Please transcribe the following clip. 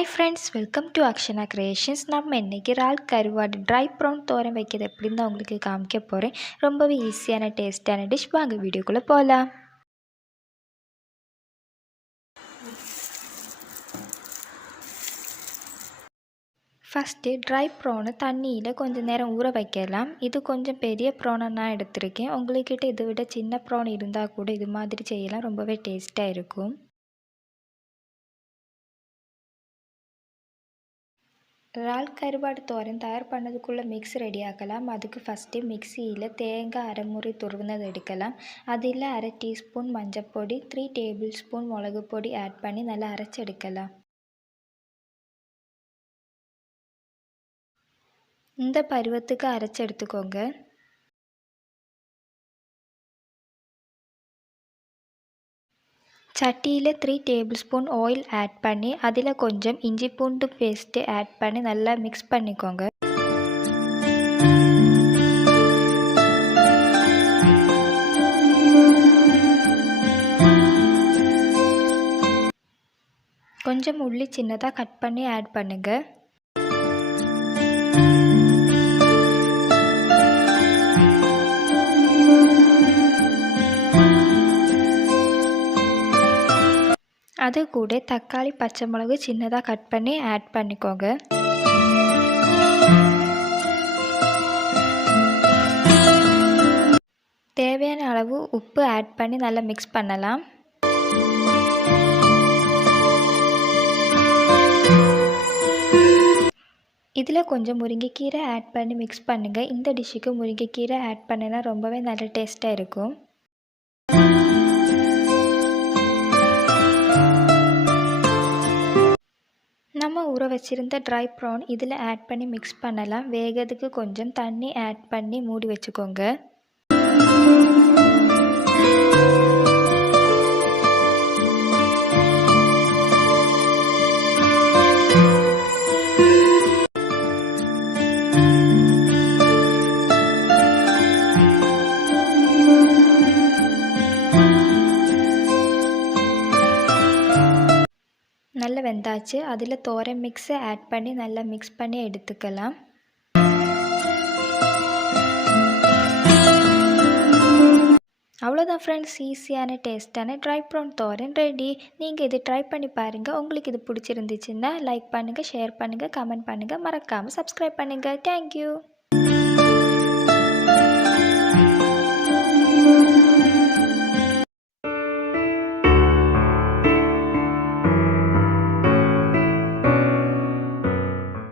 Hi friends, welcome to Aksharna Creations. நம்ம இன்னைக்கு இறால் கருவாடு ட்ரை ப்ரான் தோரன் வைக்கிறது எப்படின்னு தான் உங்களுக்கு காமிக்க போகிறேன். ரொம்பவே ஈஸியான டேஸ்டான டிஷ். வாங்க வீடியோக்குள்ளே போகலாம். ஃபஸ்ட்டு ட்ரை ப்ரானை தண்ணியில் கொஞ்சம் நேரம் ஊற வைக்கலாம். இது கொஞ்சம் பெரிய ப்ரானை நான் எடுத்திருக்கேன். உங்கள்கிட்ட இதை விட சின்ன ப்ரான் இருந்தால் கூட இது மாதிரி செய்யலாம், ரொம்பவே டேஸ்ட்டாக இருக்கும். இறால் கருவாடு தோரன் தயார் பண்ணதுக்குள்ளே மிக்ஸ் ரெடி ஆக்கலாம். அதுக்கு ஃபஸ்ட்டு மிக்சியில் தேங்காய் அரைமுறை துருவினது எடுக்கலாம். அதில் 1/2 டீஸ்பூன் மஞ்சப்பொடி, 3 டேபிள் ஸ்பூன் மிளகு பொடி ஆட் பண்ணி நல்லா அரைச்சி எடுக்கலாம். இந்த பருவத்துக்கு அரைச்சி எடுத்துக்கோங்க. சட்டியில் 3 டேபிள் ஸ்பூன் ஆயில் ஆட் பண்ணி அதில் கொஞ்சம் இஞ்சி பூண்டு பேஸ்ட்டு ஆட் பண்ணி நல்லா மிக்ஸ் பண்ணிக்கோங்க. கொஞ்சம் உள்ளி சின்னதாக கட் பண்ணி ஆட் பண்ணுங்கள். அது கூட தக்காளி பச்சை மிளகு சின்னதாக கட் பண்ணி ஆட் பண்ணிக்கோங்க. தேவையான அளவு உப்பு ஆட் பண்ணி நல்லா மிக்ஸ் பண்ணலாம். இதில் கொஞ்சம் முருங்கைக்கீரை ஆட் பண்ணி மிக்ஸ் பண்ணுங்கள். இந்த டிஷ்ஷுக்கு முருங்கைக்கீரை ஆட் பண்ணினா ரொம்பவே நல்ல டேஸ்ட்டாக இருக்கும். நம்ம ஊற வச்சுருந்த ட்ரை ப்ரான் இதில் ஆட் பண்ணி மிக்ஸ் பண்ணலாம். வேகிறதுக்கு கொஞ்சம் தண்ணி ஆட் பண்ணி மூடி வச்சுக்கோங்க. நல்லா வெந்தாச்சு. அதில் தோரன் மிக்ஸை ஆட் பண்ணி நல்லா மிக்ஸ் பண்ணி எடுத்துக்கலாம். அவ்வளோதான் ஃப்ரெண்ட்ஸ், ஈஸியான டேஸ்டான ட்ரை ப்ரான் தோரன் ரெடி. நீங்கள் இது ட்ரை பண்ணி பாருங்கள். உங்களுக்கு இது பிடிச்சிருந்துச்சுன்னா லைக் பண்ணுங்கள், ஷேர் பண்ணுங்கள், கமெண்ட் பண்ணுங்கள், மறக்காமல் சப்ஸ்கிரைப் பண்ணுங்கள். தேங்க்யூ.